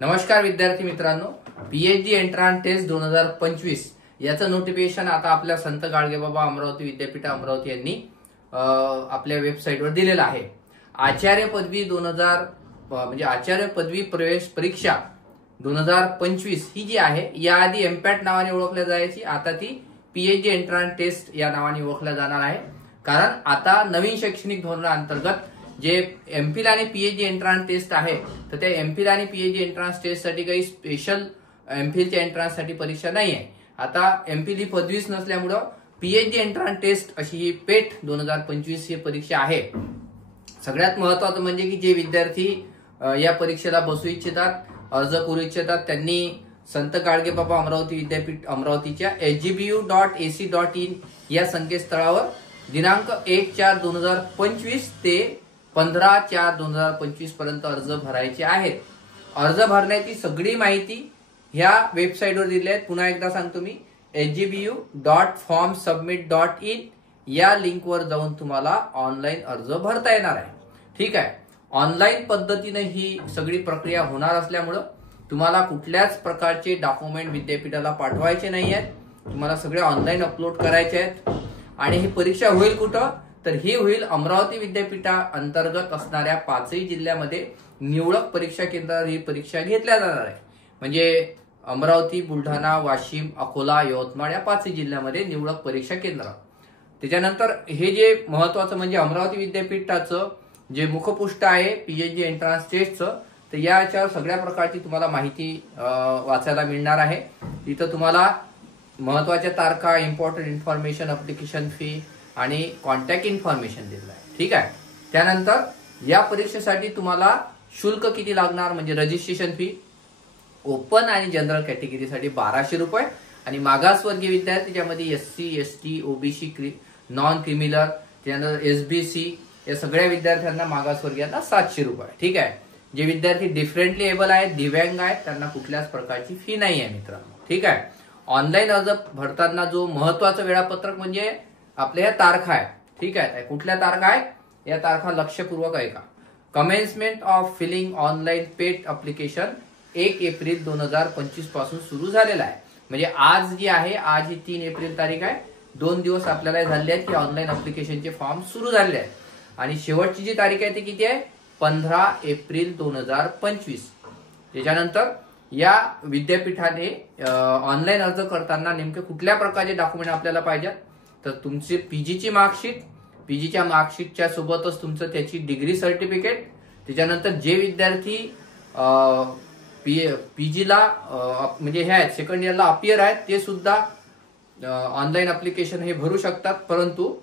नमस्कार विद्यार्थी मित्रांनो, पीएचडी एंट्रान्स टेस्ट 2025 याचं नोटिफिकेशन आता आपल्या संत गाडगेबाबा अमरावती विद्यापीठ अमरावती यांनी आपल्या वेबसाईटवर दिलेलं आहे। आचार्य पदवी 2000 म्हणजे आचार्य पदवी प्रवेश परीक्षा 2025 ही जी आहे याआधी एमपॅट नावाने ओळखल्या जायची, आता ती पीएचडी एंट्रान्स टेस्ट या नावाने ओळखल्या जाणार आहे। कारण आता नवीन शैक्षणिक धोरणाअंतर्गत जे एमफिल आणि पीएचडी एंट्रान्स टेस्ट आहे, तर त्या एमफिल आणि पीएचडी एंट्रान्स टेस्ट साठी काही स्पेशल एमफिलच्या एंट्रान्स साठी परीक्षा नाही आहे। आता एमफिल ही पदवीच नसल्यामुळे पीएचडी एंट्रान्स टेस्ट अशी ही पेट 2025 ही परीक्षा आहे। सगळ्यात महत्त्वाचं म्हणजे की जे विद्यार्थी या परीक्षेला बसू इच्छितात, अर्ज करू इच्छितात, त्यांनी संत गाडगेबाबा अमरावती विद्यापीठ अमरावतीच्या hgbu.ac.in या संकेतस्थळावर दिनांक 1/4/2025 ते 15/4/2025 पर्यंत अर्ज भरायचे आहेत। अर्ज भरण्याची सगळी माहिती ह्या वेबसाईटवर दिली आहे। पुन्हा एकदा सांगतो मी, hgbu.formsubmit.in या लिंकवर जाऊन तुम्हाला ऑनलाईन अर्ज भरता येणार आहे। ठीक आहे, ऑनलाईन पद्धतीने ही सगळी प्रक्रिया होणार असल्यामुळे तुम्हाला कुठल्याच प्रकारचे डॉक्युमेंट विद्यापीठाला पाठवायचे नाही आहेत, तुम्हाला सगळे ऑनलाईन अपलोड करायचे आहेत। आणि ही परीक्षा होईल कुठं, तर ही होईल अमरावती विद्यापीठा अंतर्गत असणाऱ्या 5ही जिल्ह्यामध्ये निवडक परीक्षा केंद्रावर ही परीक्षा घेतल्या जाणार आहे। म्हणजे अमरावती, बुलढाणा, वाशिम, अकोला, यवतमाळ या 5ही जिल्ह्यामध्ये निवडक परीक्षा केंद्र। त्याच्यानंतर हे जे महत्वाचं म्हणजे अमरावती विद्यापीठाचं जे मुखपृष्ठ आहे पीएचडी एंट्रान्स टेस्टचं, तर याच्यावर सगळ्या प्रकारची तुम्हाला माहिती वाचायला मिळणार आहे। इथं तुम्हाला महत्वाच्या तारखा, इम्पॉर्टंट इन्फॉर्मेशन, अप्लिकेशन फी आणि कॉन्टॅक्ट इन्फॉर्मेशन दिलेलं आहे। ठीक आहे, त्यानंतर या परीक्षेसाठी तुम्हाला शुल्क किती लागणार म्हणजे रजिस्ट्रेशन फी ओपन आणि जनरल कॅटेगरीसाठी 1200 रुपये आणि मागासवर्गीय विद्यार्थी ज्यामध्ये SC, ST, OBC, non criminal, त्यानंतर एसबीसी या सगळ्या विद्यार्थ्यांना मागासवर्गीयांना 700 रुपये। ठीक आहे, जे विद्यार्थी डिफरंटली एबल आहेत, दिव्यांग आहेत, त्यांना कुठल्याच प्रकारची फी नाही आहे मित्रांनो। ठीक आहे, ऑनलाईन अर्ज भरताना जो महत्वाचं वेळापत्रक म्हणजे आपल्या या तारखा आहे। ठीक आहे, कुठल्या तारखा आहेत या तारखा लक्षपूर्वक ऐका। Commencement of filling online paid application 1 April 2025 पासून सुरू झालेला आहे। म्हणजे आज जी आहे, आज ही 3 एप्रिल तारीख आहे, 2 दिवस आपल्याला झाले आहेत की ऑनलाईन अप्लिकेशनचे फॉर्म सुरू झाले आहेत। आणि शेवटची जी तारीख आहे ती किती आहे, 15 एप्रिल 2025। त्याच्यानंतर या विद्यापीठाने ऑनलाईन अर्ज करताना नेमके कुठल्या प्रकारचे डॉक्युमेंट आपल्याला पाहिजे, तर तुमची पीजीची मार्कशीट, पीजीच्या मार्कशीटच्या सोबतच तुमचं त्याची डिग्री सर्टिफिकेट, त्याच्यानंतर जे विद्यार्थी पीजीला म्हणजे हे आहेत सेकंड इयरला अपियर आहेत ते सुद्धा ऑनलाईन अप्लिकेशन हे भरू शकतात, परंतु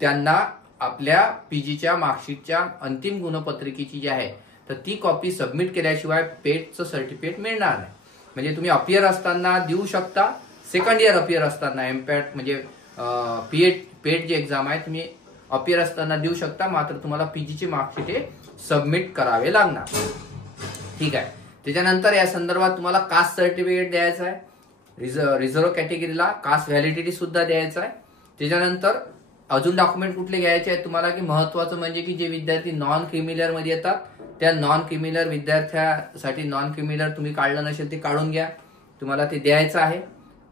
त्यांना आपल्या पीजीच्या मार्कशीटच्या अंतिम गुणपत्रिकेची जी आहे तर ती कॉपी सबमिट केल्याशिवाय पेटचं सर्टिफिकेट मिळणार नाही। म्हणजे तुम्ही अपियर असताना देऊ शकता, सेकंड इयर अपियर असताना एमपॅट म्हणजे पेट जी एक्झाम आहे तुम्ही अपियर असताना देऊ शकता, मात्र तुम्हाला पीजीची मार्कशीट हे सबमिट करावे लागणार। ठीक आहे, त्याच्यानंतर या संदर्भात तुम्हाला कास्ट सर्टिफिकेट द्यायचं आहे, रिझर्व्ह कॅटेगरीला कास्ट व्हॅलिडिटी सुद्धा द्यायचं आहे। त्याच्यानंतर अजून डॉक्युमेंट कुठले घ्यायचे आहेत तुम्हाला की महत्वाचं म्हणजे की जे विद्यार्थी नॉन क्रिमिनल मध्ये येतात त्या नॉन क्रिमिनल विद्यार्थ्यासाठी नॉन क्रिमिनल तुम्ही काढलं नसेल ते काढून घ्या, तुम्हाला ते द्यायचं आहे।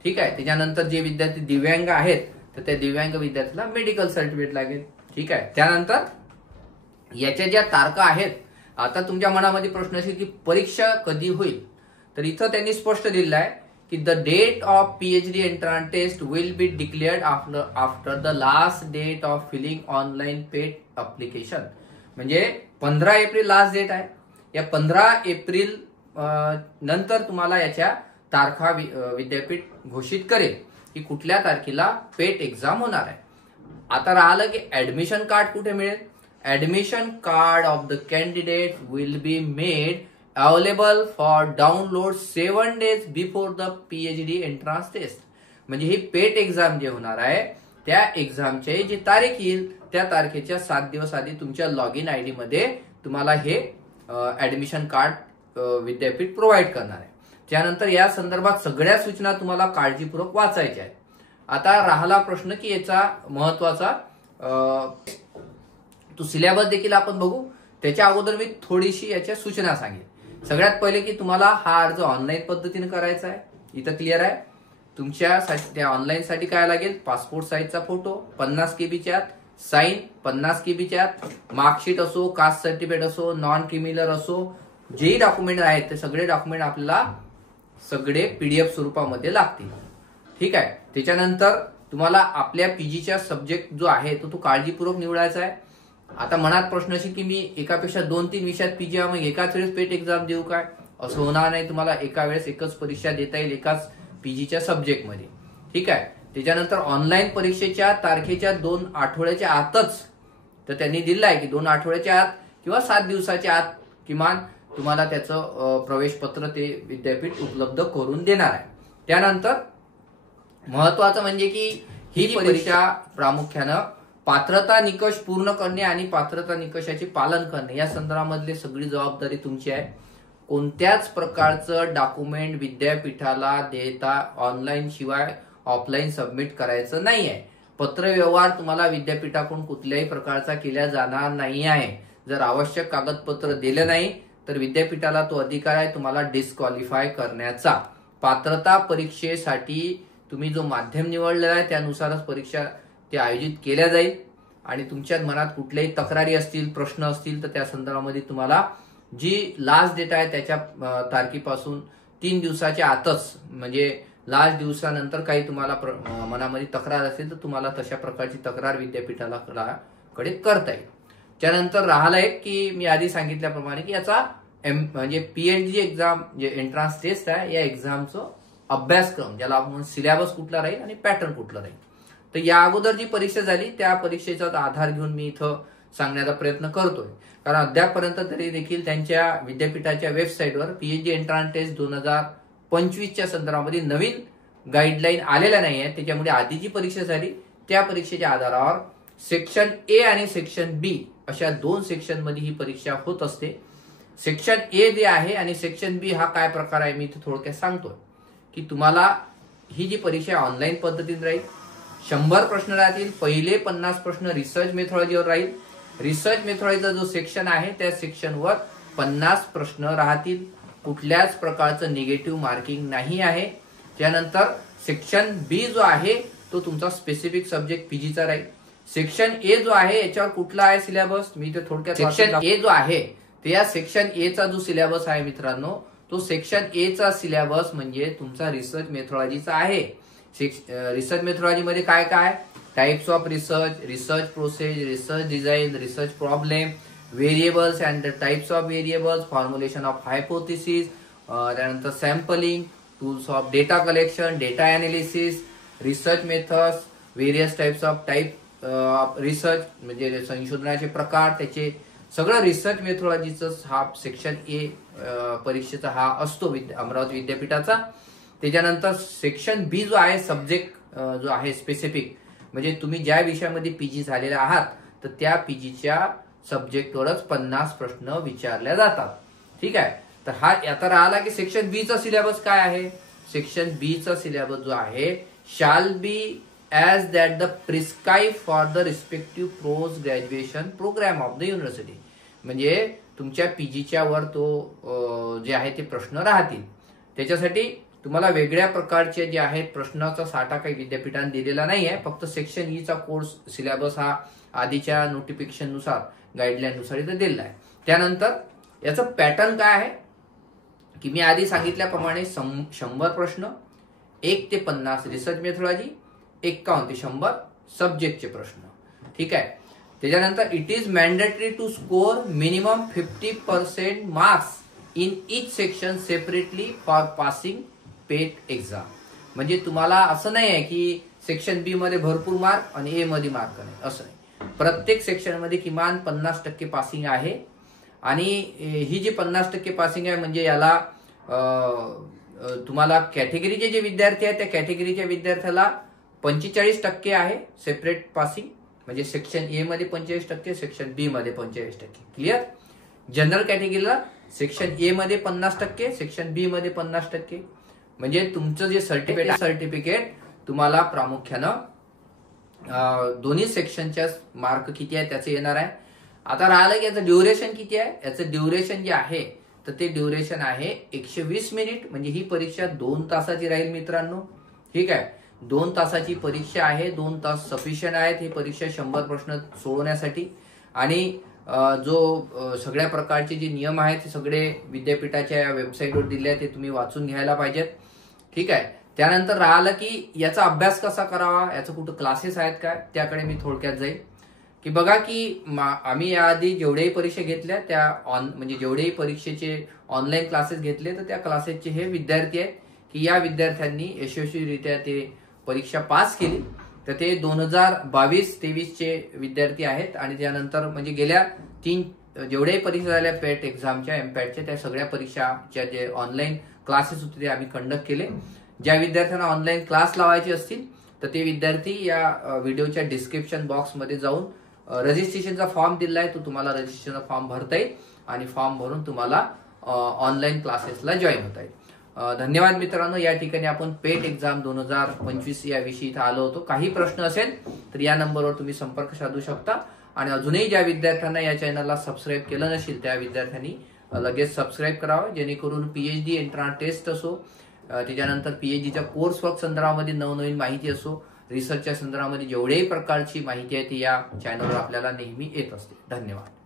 ठीक आहे, त्याच्यानंतर जे विद्यार्थी दिव्यांग आहेत तर त्या दिव्यांग विद्यार्थ्याला मेडिकल सर्टिफिकेट लागेल। ठीक आहे, त्यानंतर याच्या ज्या तारखा आहेत, आता तुमच्या मनामध्ये प्रश्न असेल की परीक्षा कधी होईल, तर इथं त्यांनी स्पष्ट दिलेलं आहे की the date of PhD entrance test will be declared after the last date of filling online paid application. म्हणजे 15 एप्रिल लास्ट डेट आहे, या 15 एप्रिल नंतर तुम्हाला याच्या तारखा विद्यापीठ घोषित करेल की कुठल्या तारखेला पेट एक्झाम होणार आहे। आता राहिलं की ऍडमिशन कार्ड कुठे मिळेल, admission card of the candidate will be made available for download 7 days before the PhD entrance test. म्हणजे ही पेट एक्झाम जे होणार आहे त्या एक्झामची जी तारीख येईल त्या तारखेच्या 7 दिवस आधी तुमच्या लॉग इन आयडी मध्ये तुम्हाला हे ऍडमिशन कार्ड विद्यापीठ प्रोव्हाइड करणार आहे। त्यानंतर या संदर्भात सगळ्या सूचना तुम्हाला काळजीपूर्वक वाचायच्या आहेत। आता राहिला प्रश्न की याचा महत्वाचा तो सिलेबस देखील आपण बघू, त्याच्या अगोदर मी थोडीशी याच्या सूचना सांगेन। सगळ्यात पहिले की तुम्हाला हा अर्ज ऑनलाईन पद्धतीने करायचा आहे, इथं क्लिअर आहे. तुमच्या त्या ऑनलाईन साठी काय लागेल, पासपोर्ट साईजचा फोटो 50 KB आत, साईन 50 KB आत, मार्कशीट असो, कास्ट सर्टिफिकेट असो, नॉन क्रिमिनल असो, जे डॉक्युमेंट आहेत ते सगळे डॉक्युमेंट आपल्याला सगळे PDF स्वरूपामध्ये लागतील. ठीक आहे. त्याच्यानंतर तुम्हाला आपल्या पीजीच्या सब्जेक्ट जो आहे तो काळजीपूर्वक निवडायचा आहे. आता मनात प्रश्न अशी की मी एकापेक्षा 2-3 विषयात पीजी मग एकाच वेळेस पेट एक्झाम देऊ काय, असं होणार नाही. तुम्हाला एका वेळेस एकच परीक्षा देता येईल एकाच पीजीच्या सब्जेक्टमध्ये. ठीक आहे. त्याच्यानंतर ऑनलाईन परीक्षेच्या तारखेच्या 2 आठवड्याच्या आतच, तर त्यांनी दिलं आहे की 2 आठवड्याच्या आत किंवा 7 दिवसाच्या आत किमान तुम्हाला त्याचं प्रवेश पत्र ते विद्यापीठ उपलब्ध करून देणार आहे. त्यानंतर महत्वाचं म्हणजे की ही परीक्षा प्रामुख्यानं पात्रता निकष पूर्ण करणे आणि पात्रता निकषाचे पालन करणे या संदर्भामधली सगळी जबाबदारी तुमची आहे. कोणत्याच प्रकारचं डॉक्युमेंट विद्यापीठाला देता ऑनलाईन शिवाय ऑफलाईन सबमिट करायचं नाही आहे. पत्रव्यवहार तुम्हाला विद्यापीठाकडून कुठल्याही प्रकारचा केला जाणार नाही आहे. जर आवश्यक कागदपत्र दिलं नाही तर विद्यापीठाला तो अधिकार आहे तुम्हाला डिस्क्वालिफाय करण्याचा. पात्रता परीक्षेसाठी तुम्ही जो माध्यम निवडलेला आहे त्यानुसारच परीक्षा ते आयोजित केल्या जाईल. आणि तुमच्या मनात कुठल्याही तक्रारी असतील, प्रश्न असतील तर त्या संदर्भामध्ये तुम्हाला जी लास्ट डेट आहे त्याच्या तारखेपासून 3 दिवसाच्या आतच, म्हणजे लास्ट दिवसानंतर काही तुम्हाला मनामध्ये तक्रार असेल तर तुम्हाला तशा प्रकारची तक्रार विद्यापीठाला कडे करता येईल. त्यानंतर राहिला एक की मी आधी सांगितल्याप्रमाणे की याचा म्हणजे PhD एक्झाम जे एंट्रन्स टेस्ट आहे या एक्झामचं अभ्यासक्रम, ज्याला आपण सिलेबस कुठला राहील आणि पॅटर्न कुठला राहील. तर या अगोदर जी परीक्षा झाली त्या परीक्षेचा आधार घेऊन मी इथं सांगण्याचा प्रयत्न करतोय. कारण अद्यापपर्यंत तरी देखील त्यांच्या विद्यापीठाच्या वेबसाईटवर PhD एंट्रन्स टेस्ट 2025च्या संदर्भामध्ये नवीन गाईडलाईन आलेल्या नाही आहे. त्याच्यामुळे आधी जी परीक्षा झाली त्या परीक्षेच्या आधारावर सेक्शन A आणि सेक्शन B अशा 2 सेक्शन मध्ये ही परीक्षा होत असते. सेक्शन A जे आहे आणि सेक्शन B हा काय प्रकार आहे मी इथे थोडक्यात सांगतोय की तुम्हाला ही जी परीक्षा ऑनलाईन पद्धतीने राहील. 100 प्रश्न राहतील. पहिले 50 प्रश्न रिसर्च मेथॉडॉजीवर राहील. रिसर्च मेथॉडॉजीचा जो सेक्शन आहे त्या सेक्शनवर 50 प्रश्न राहतील. कुठल्याच प्रकारचं निगेटिव्ह मार्किंग नाही आहे. त्यानंतर सेक्शन B जो आहे तो तुमचा स्पेसिफिक सब्जेक्ट पीजीचा राहील. सेक्शन A जो आहे याच्यावर कुठला आहे सिलेबस मी इथे थोडक्यात. सेक्शन A जो आहे ते या सेक्शन A चा जो सिलेबस आहे मित्रांनो तो सेक्शन A चा सिलेबस म्हणजे तुमचा रिसर्च मेथॉडॉजीचा आहे. रिसर्च मेथॉडॉजी मध्ये काय काय, types of research, research process, research design, research problem, variables and types of variables, formulation of hypothesis, त्यानंतर sampling, tools of data collection, data analysis, research methods, various types of research म्हणजे संशोधनाचे प्रकार, त्याचे सगळं research मेथॉडॉजीचं हा section A परीक्षेचा हा असतो अमरावती विद्यापीठाचा. त्याच्यानंतर सेक्शन B जो आहे सब्जेक्ट जो आहे स्पेसिफिक म्हणजे तुम्ही ज्या विषयामध्ये PG झालेले आहात तर त्या PGच्या सब्जेक्टवरच 50 प्रश्न विचारले जातात. ठीक आहे. तर हा आता राहिला की सेक्शन B चा सिलेबस काय आहे. सेक्शन B चा सिलेबस जो आहे shall be as that the prescribed for the respective post graduation program of the university. म्हणजे तुमच्या पीजीच्या वर तो जे आहे ते प्रश्न राहतील. त्याच्यासाठी तुम्हाला वेगळ्या प्रकारचे जे आहेत प्रश्नाचा साठा काही विद्यापीठाने दिलेला नाही आहे. फक्त सेक्शन E चा कोर्स सिलेबस हा आधीच्या नोटिफिकेशन नुसार गाईडलाईन नुसार इथे दिलेला आहे. त्यानंतर याचं पॅटर्न काय आहे की मी आधी सांगितल्याप्रमाणे 100 प्रश्न, 1 ते 50 रिसर्च मेथॉडॉजी, 51 ते 100 सब्जेक्टचे प्रश्न. ठीक आहे. त्याच्यानंतर it is mandatory to score minimum 50% marks in each section separately for passing PET exam. म्हणजे तुम्हाला असं नाही आहे की सेक्शन B मध्ये भरपूर मार्क आणि A मध्ये मार्क नाही, असं नाही. प्रत्येक सेक्शन मध्ये किमान 50% पासिंग आहे. आणि ही जी 50% पासिंग आहे म्हणजे याला तुम्हाला कॅटेगरीचे जे विद्यार्थी आहेत त्या कॅटेगरीच्या विद्यार्थ्याला 45% आहे सेपरेट पासिंग. म्हणजे सेक्शन A मध्ये 45%, सेक्शन B मध्ये 45%. क्लिअर. जनरल कॅटेगरीला सेक्शन A मध्ये 50%, सेक्शन B मध्ये 50%. म्हणजे तुमचं जे सर्टिफिकेट तुम्हाला प्रामुख्यानं दोन्ही सेक्शनच्या मार्क किती आहे त्याचे येणार आहे. आता राहिलं की याचं ड्युरेशन किती आहे. याचं ड्युरेशन जे आहे तर ते ड्युरेशन आहे 120 मिनिट. म्हणजे ही परीक्षा 2 तासाची राहील मित्रांनो. ठीक आहे, 2 तासाची परीक्षा आहे. 2 तास सफिशियंट आहेत ही परीक्षा 100 प्रश्न सोडवण्यासाठी. आणि जो सगळ्या प्रकारचे जे नियम आहेत ते सगळे विद्यापीठाच्या वेबसाईटवर दिले आहेत, ते तुम्ही वाचून घ्यायला पाहिजेत. ठीक आहे, त्यानंतर राहिलं की याचा अभ्यास कसा करावा, याचं कुठं क्लासेस आहेत काय, त्याकडे मी थोडक्यात जाईल. की बघा की आम्ही याआधी जेवढेही परीक्षा घेतल्या त्या म्हणजे जेवढेही परीक्षेचे ऑनलाईन क्लासेस घेतले, तर त्या क्लासेसचे हे विद्यार्थी आहेत की या विद्यार्थ्यांनी यशस्वीरित्या ते परीक्षा पास केली. तर ते 2022-23 चे विद्यार्थी आहेत. आणि त्यानंतर म्हणजे गेल्या 3 जेवढ्याही परीक्षा झाल्या पेट एक्झामच्या, एमपॅटच्या, त्या सगळ्या परीक्षाच्या जे ऑनलाईन क्लासेस होते ते आम्ही कंडक्ट केले. ज्या विद्यार्थ्यांना ऑनलाईन क्लास लावायचे असतील तर ते विद्यार्थी या व्हिडिओच्या डिस्क्रिप्शन बॉक्समध्ये जाऊन रजिस्ट्रेशनचा फॉर्म दिलाय, तो तुम्हाला रजिस्ट्रेशनचा फॉर्म भरता येईल आणि फॉर्म भरून तुम्हाला ऑनलाईन क्लासेसला जॉईन होता येईल. धन्यवाद मित्रांनो. या ठिकाणी आपण पेट एक्झाम 2025 याविषयी इथं आलो होतो. काही प्रश्न असेल तर या नंबरवर तुम्ही संपर्क साधू शकता. आणि अजूनही ज्या विद्यार्थ्यांना या चॅनलला सबस्क्राईब केलं नसेल त्या विद्यार्थ्यांनी लगेच सबस्क्राईब करावं, जेणेकरून पीएचडी एंट्रन्स टेस्ट असो, त्याच्यानंतर पीएचडीच्या कोर्स वर्क संदर्भामध्ये नवनवीन माहिती असो, रिसर्चच्या संदर्भामध्ये जेवढेही प्रकारची माहिती आहे ती या चॅनलवर आपल्याला नेहमी येत असते. धन्यवाद.